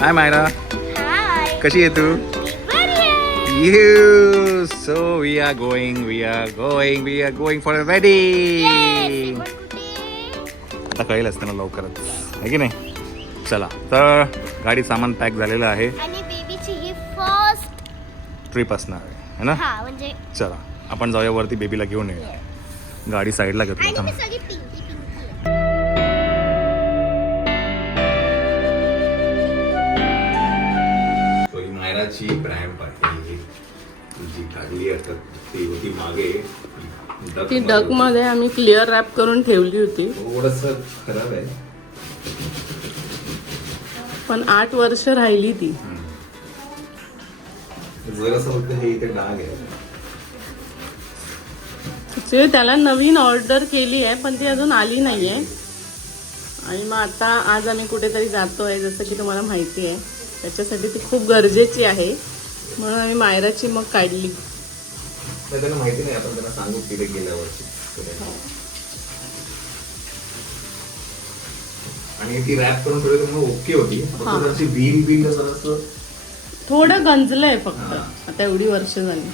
हाय मायरा, हाय. कशी आहे तू? You. So we are going for a wedding. आता कळेल असतं ना लवकरच, आहे की नाही? चला तर गाडी सामान पॅक झालेलं आहे. आणि बेबीची ही फर्स्ट ट्रिप असणार आहे ना? हा म्हणजे चला आपण जाऊया वरती, बेबीला घेऊन ये. गाडी साईडला घेतो. आणि मी सगळी पिंकी पिंकी. मायराची प्राइम पार्टी जी काढली असतात ती होती मागे. ती डक मध्ये आम्ही क्लिअर रॅप करून ठेवली होती. थोडस खराब आहे पण 8 वर्ष राहिली ती. जरासं फक्त हे इथे डाग आहे. त्याला नवीन ऑर्डर केली आहे पण ती अजून आली नाहीये. आणि मग आता आज आम्ही कुठेतरी जातोय, जसं की तुम्हाला माहिती आहे. त्याच्यासाठी ती खूप गरजेची आहे, म्हणून आम्ही मायराची मग काढली. त्यांना माहिती नाही, आपण त्यांना सांगू तिथे गेल्यावरची. आणि ती रॅप करून ठेवली तर ओके होती. फक्त बिल जरासं थोडं गंजलंय फक्त. आता एवढी वर्ष झाली,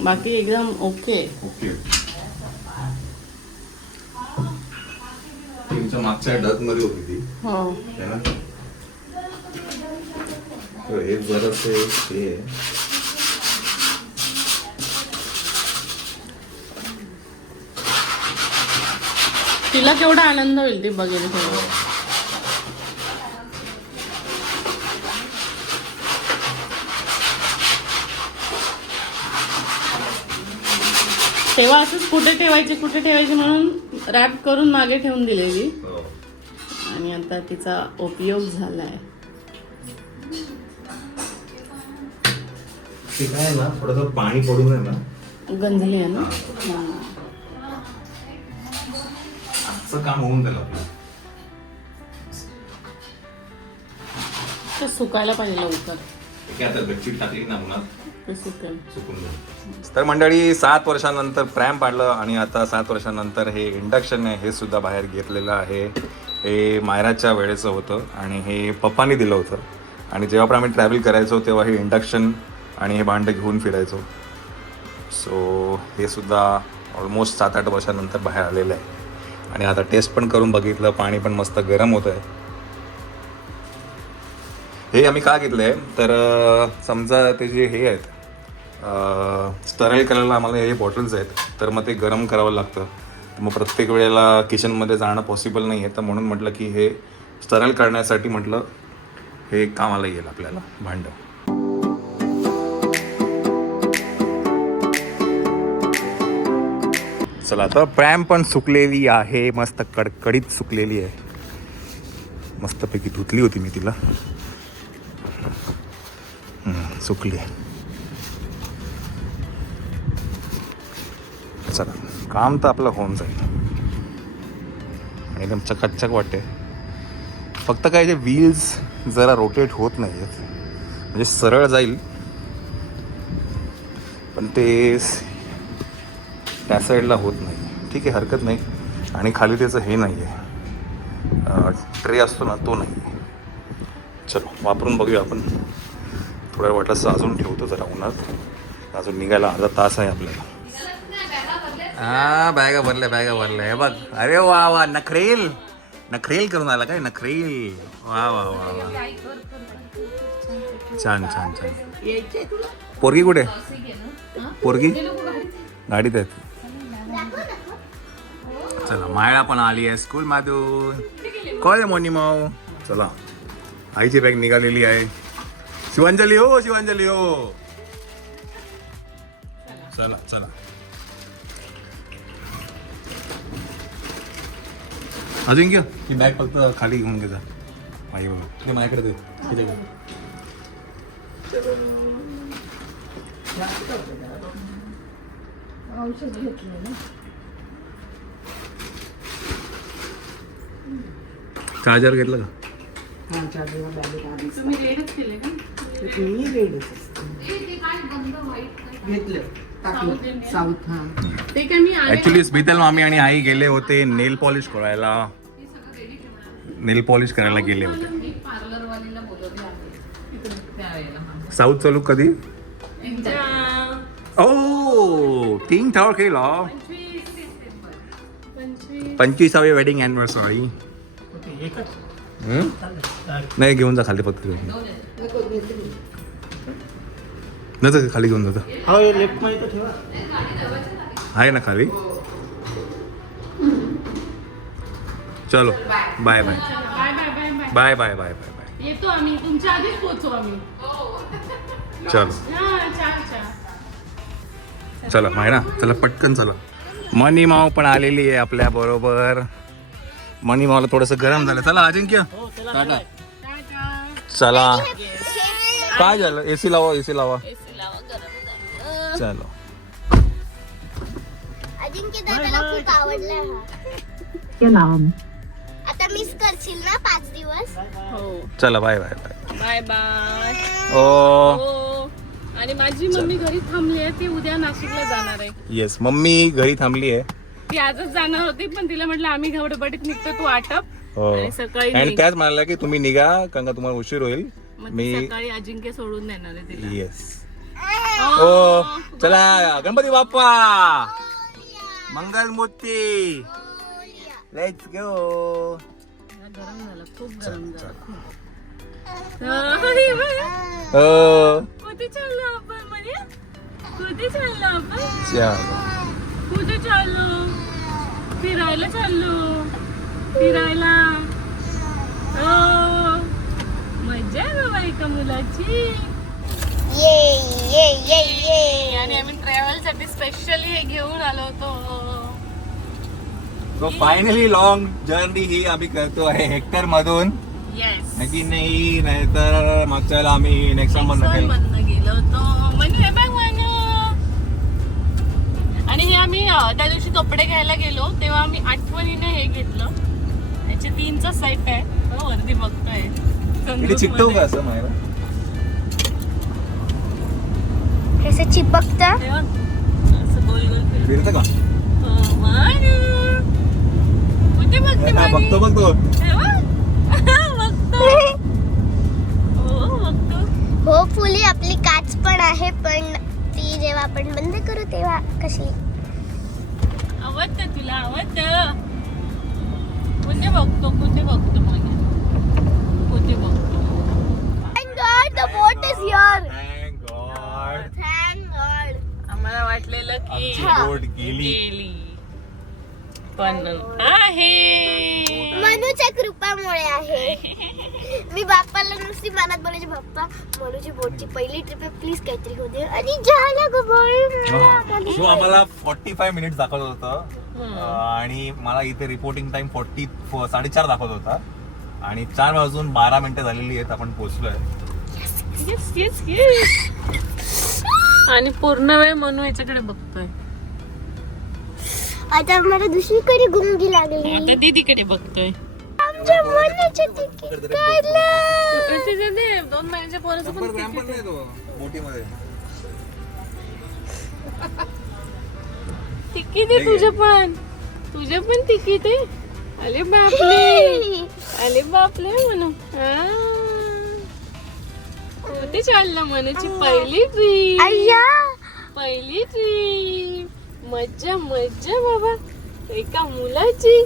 बाकी एकदम ओके. तुमच्या मागच्या डक मध्ये होती ती. हो, हे जरासं हे तिला केवढा आनंद होईल ती बघेल तेव्हा. तेव्हा असंच कुठे ठेवायची म्हणून रॅप करून मागे ठेवून दिलेली. आणि आता तिचा उपयोग झालाय. ते काय ना थोडंसं पाणी पडून आहे ना, गंजली आहे ना. आजचं काम होऊन गेलं आपलं. ते सुकायला पाहिजे लवकर. ठीक आहे, आता बेडशीट टाकली ना उन्हात, ते सुकेल. सुकून जाईल. तर मंडळी 7 वर्षांनंतर प्रॅम पाडलं आणि आता 7 वर्षांनंतर हे इंडक्शन आहे हे सुद्धा बाहेर घेतलेलं आहे. हे मायराच्या वेळेचं होतं आणि हे पप्पांनी दिलं होतं. आणि जेव्हा पण आम्ही ट्रॅव्हल करायचो तेव्हा हे इंडक्शन आणि हे भांडं घेऊन फिरायचो. सो हे सुद्धा ऑलमोस्ट 7-8 वर्षांनंतर बाहेर आलेलं आहे. आणि आता टेस्ट पण करून बघितलं, पाणी पण मस्त गरम होतं आहे. हे आम्ही का घेतलं आहे तर समजा ते जे हे आहेत स्टराईल करायला आम्हाला हे बॉटल्स आहेत, तर मग ते गरम करावं लागतं. मग प्रत्येक वेळेला किचनमध्ये जाणं पॉसिबल नाही आहे, तर म्हणून म्हटलं की हे स्टराईल करण्यासाठी म्हटलं हे कामाला येईल आपल्याला भांडं. चला आता प्रॅम पण सुकलेली आहे, मस्त कडकडीत सुकलेली आहे. मस्तपैकी धुतली होती मी तिला, सुकली. चला काम तर आपलं होऊन जाईल. एकदम चकाचक वाटते. फक्त काय जे व्हील्स जरा रोटेट होत नाही आहेत, म्हणजे सरळ जाईल पण ते त्या साईडला होत नाही. ठीक आहे, हरकत नाही. आणि खाली त्याचं हे नाही आहे, ट्रे असतो ना तो नाही आहे. चलो वापरून बघूया आपण. थोड्या वाटलं अजून ठेवतो जरा उन्हात, अजून निघायला अर्धा तास आहे आपल्याला. बॅगा भरल्या हे बघ. अरे वा वा, नखरेल करून आला काय? नखरेल, वा वा वा वा, छान छान छान. पोरगी कुठे? पोरगी गाडीत आहेत. चला मायळा पण आली आहे स्कूल मधून. कळ मोनी माऊ. चला आईची बॅग निघालेली आहे. शिवांजली हो, शिवांजली हो. चला चला अजून घ्या ही बॅग, फक्त खाली घेऊन घे जा. आई बाबा ते माझ्याकडे दे. औषध घेतलं ना. चार्जर घेतलं का? तुम्ही रेडच केले का? मी रेडच घेतलं साऊथ. ते काय मी ऍक्च्युली स्मितल मामी आणि आई गेले होते नेल पॉलिश करायला गेले होते. साऊथचा लुक कधी ओ किंग टॉवर केला 25वी वेडिंग अॅनिव्हर्सरी. नाही घेऊन जा खाली फक्त घेऊन नाही खाली घेऊन जातो आहे ना खाली. चलो bye bye bye bye bye bye. येतो आम्ही तुमच्या आधीच पोहोचू आम्ही. चलो चला मायना चला पटकन चला. मनी माव पण आलेली आहे आपल्या बरोबर. मनी मावला थोडस गरम झालं. चला अजिंक्य टाटा. चला काय झालं एसी लावा एसी लावा. चलो अजिंक्य दादाला खूप आवडला हा. आता मिस करशील ना 5 दिवस. हो चला bye bye bye bye bye. ओ हो आणि माझी मम्मी घरी थांबली आहे. ती उद्या नाशिकला जाणार आहे. येस मम्मी घरी थांबली आहे. ती आजच जाणार होती पण तिला म्हटलं आम्ही घवडबडीत निघतो तू आटप. हो आणि सकाळी आणि निघ. त्याच म्हणाल्या की तुम्ही निघा कारण का तुम्हाला उशीर होईल. मग ती मी सकाळी अजिंक्य सोडून देणार आहे तिला. येस ओ चला गणपती बाप्पा मंगल मूर्ती लेट्स गो. गरम झालं खूप गरम झालं खूप. हो कुठे चाललो आपण म्हणजे कुठे चाललो आपण चलो कुठे चाललो फिरायला चाललो फिरायला. हो मजा आहे बाबा एका मुलाची. ये ये ये ये. आणि आम्ही ट्रॅव्हल साठी स्पेशली हे घेऊन आलो होतो. सो फायनली लॉंग जर्नी ही आम्ही करतो आहे हेक्टर मधून. येस की नाही नाहीतर मागच्या वेळेला आम्ही नेक्स्ट मधनं मधनं गेलो होतो. म्हणजे हे बघ मनू. आणि हे आम्ही त्या दिवशी कपडे घ्यायला गेलो तेव्हा आम्ही आठवणीने हे घेतलं. याचे 3चा सेट आहे. हो, वरती बघतोय इथे चिकटवू का असं माहिती कसं चिपकतं. तेव्हा असं गोल गोल फिरतं. फिरतं का हो, मनू. कुठे बघते हा, मामी? बघतो बघतो तेव्हा? बघतो. हो बघतो. होपफुली आपली काच पण आहे पण ती जेव्हा आपण बंद करू तेव्हा कशी. आवडतं तुला आवडतं. कुठे बघतो कुठे बघतो मग कुठे बघतो. Thank God the boat is here. Thank God. Thank God. आम्हाला वाटलेलं की आमची बोट गेली. गेली पण आहे. मनूच्या कृपामुळे आहे. मी बाप्पाला नुसती मनात बोलायची बाप्पा मनूची बोटची पहिली ट्रिप आहे प्लीज काहीतरी होऊ दे. आणि झालं ग सो आम्हाला 45 मिनिट दाखवत होतं आणि मला इथे रिपोर्टिंग टाइम 4:30 दाखवत होता आणि 4:12 झालेली आहेत. आपण पोहोचलोय. Yes, yes, yes. आणि पूर्ण वेळ मनू याच्याकडे बघतोय. आता मला दुसरीकडे गुंगी लागली. आता दीदीकडे बघतोय. आमच्या मनाच्या तिकीट काढलं. 2 महिन्याच्या पोराचं पण तिकीट आहे. बोटीमध्ये तिकीट आहे तुझं पण तिकीट आहे. अरे बापले म्हणू. कुठे चाललं मनाची पहिली ट्रीप. अय्या पहिली ट्रीप. मज्जा मज्जा बाबा एका मुलाची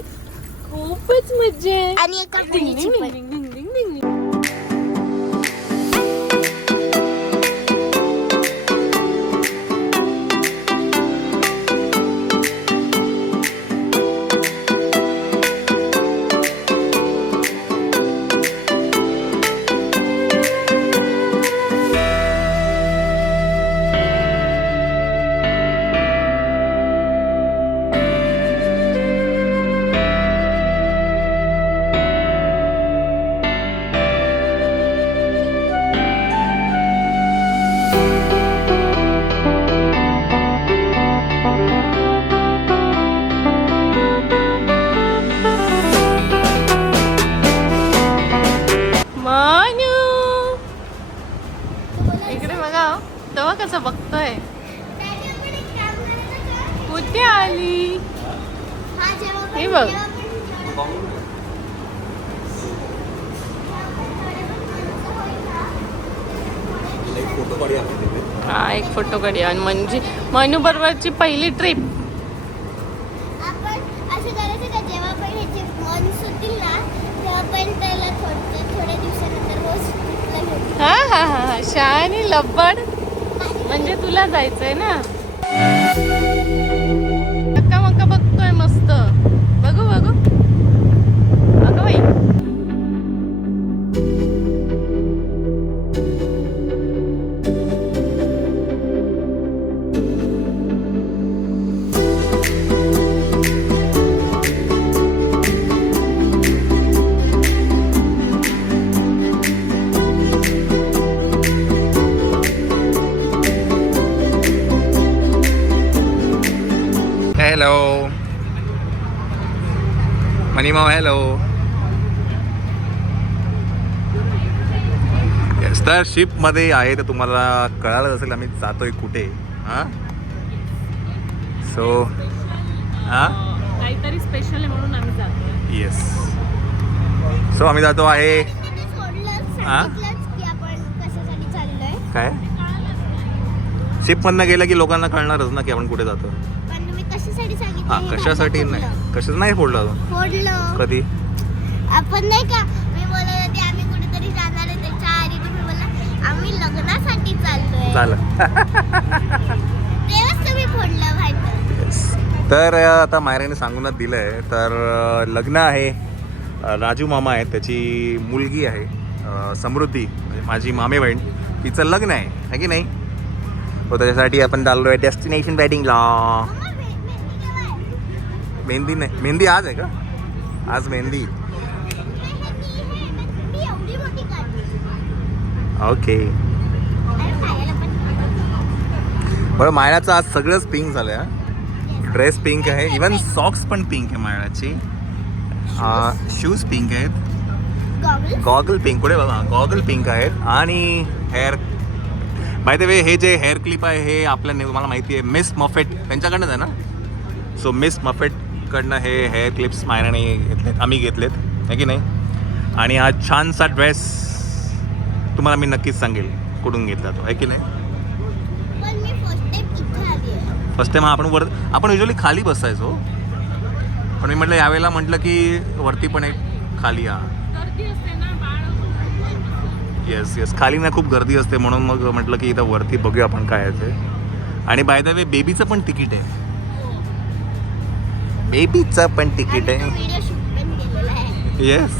खूपच मज्जा आहे. आणि एका मुलीची पण. तेव्हा कसं बघतोय. कुठे आली हे बघ. काढूया आपण तिथे. हा एक फोटो काढूया. आणि म्हणजे मनू बरोबरची पहिली ट्रिप. आपण असं करायचं का जेव्हा पण ह्याचे मन सुटतील ना तेव्हा पण त्याला थोड्या दिवसानंतर रोज ट्रिपला घेऊ. हा हा हा हा शहाणी लब्बड. म्हणजे तुला जायचंय ना. अक्का मक्का बघतोय मस्त. बघू बघू अगं बाई. Hello मनीमाव, hello. येस, तर शिपमध्ये आहे तर तुम्हाला कळालं असेल आम्ही जातोय कुठे. हां सो हां काहीतरी स्पेशल आहे म्हणून आम्ही जातोय. येस, सो आम्ही जातो आहे कुठे सोडलं हा? सांगितलंच की आपण कशासाठी चाललोय. काय शिपमधनं गेलं की लोकांना कळणारच ना की आपण कुठे जातो. पण तुम्ही कशासाठी सांगितलं हां हे कशासाठी भांडण नाही, कशाचं नाही फोडलं अजून. फोडलं. कधी आपण नाही का मी बोलत होते आम्ही कुठेतरी जाणार आहे त्याच्या आधी तुम्ही बोलला आम्ही लग्नासाठी चाललोय. झालं. तेव्हाच तुम्ही फोडलं भांडण. येस, तर आता मायराने सांगूनच दिलं आहे. तर लग्न आहे, राजू मामा आहे, त्याची मुलगी आहे समृद्धी, म्हणजे माझी मामे बहीण, तिचं लग्न आहे की नाही. तो त्याच्यासाठी आपण चाललो आहे डेस्टिनेशन वेडिंगला. मम्मा, मेहंदी केव्हा आहे? मेहंदी नाही, मेहंदी आज आहे का? आज मेहंदी. मेहंदी एवढी मोठी काढली. ओके, अरे पायाला पण बरं. मायराचं आज सगळंच पिंक झालं आहे. ड्रेस पिंक आहे, इवन सॉक्स पण पिंक आहे मायराची. शूज पिंक आहेत, गॉगल्स. गॉगल पिंक, पुढे बघा गॉगल पिंक आहेत. आणि हेअर, बाय द वे हे जे हेअर क्लिप आहे हे आपल्या मला माहिती आहे मिस मफेट त्यांच्याकडनंच आहे ना. सो मिस मफेटकडनं हे हेअर क्लिप्स मायराने घेतलेत, आम्ही घेतलेत आहे की नाही. आणि हा छानसा ड्रेस तुम्हाला मी नक्कीच सांगेल कुठून घेतला तो, आहे की नाही. पण मी फर्स्ट टाइम इथे आली आहे. फर्स्ट टाइम आपण युजली खाली बसायचो, पण मी म्हटलं यावेळेला म्हटलं की वरती पण एक खाली या. गर्दी असते ना बाळ. येस येस, खाली ना खूप गर्दी असते, म्हणून मग म्हटलं की इथं वरती बघूया आपण काय आहे ते. आणि बाय द वे बेबीचं पण तिकीट आहे, बेबीचं पण तिकीट आहे. व्हिडिओ शूट पण केलेला आहे. येस,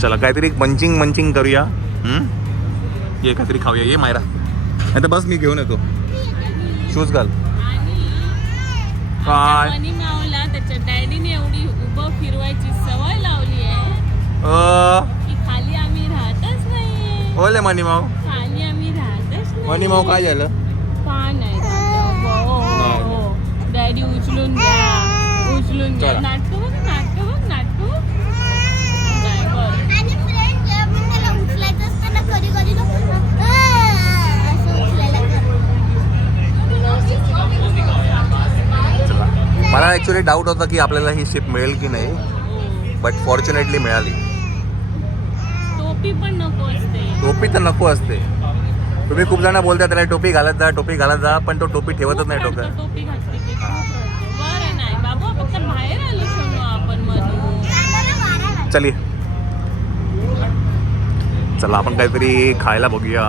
चला काहीतरी मंचिंग करूया. ये काहीतरी खाऊया. ये मायरा, नाही तर बस मी घेऊन येतो. शूज घाल. काय मनी मावला त्याच्या डॅडीने एवढी उभं फिरवायची सवय लावली आहे की खाली आम्ही राहतच नाही. ओले मनीमाव, खाली आम्ही राहतच नाही. मनीमाव काय झालं? का नाही डॅडी उचलून घ्या. चला. नाटक बघ नाही बरं. आणि फ्रेंड जेव्हा पण त्याला उचलायचं असतं ना कधी कधी तो असं उचलायला करतो. मला ॲक्च्युली डाऊट होता की आपल्याला ही शिप मिळेल की नाही, बट फॉर्च्युनेटली मिळाली. टोपी पण नको असते. टोपी तर नको असते. तुम्ही खूप जण बोलता त्याला टोपी घालत जा, पण तो टोपी ठेवतच नाही खूप डोक्यात. रडतो टोपी घातली की खूप रडतो. बरं नाही बाबू फक्त बाहेर आलो सोनू आपण मधून. चली, चला आपण काहीतरी खायला बघूया.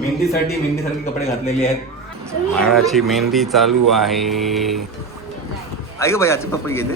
मेहंदीसारखे कपडे घातलेले आहेत. माळाची मेहंदी चालू आहे. ऐक बाई, आजी पप्पा घेते.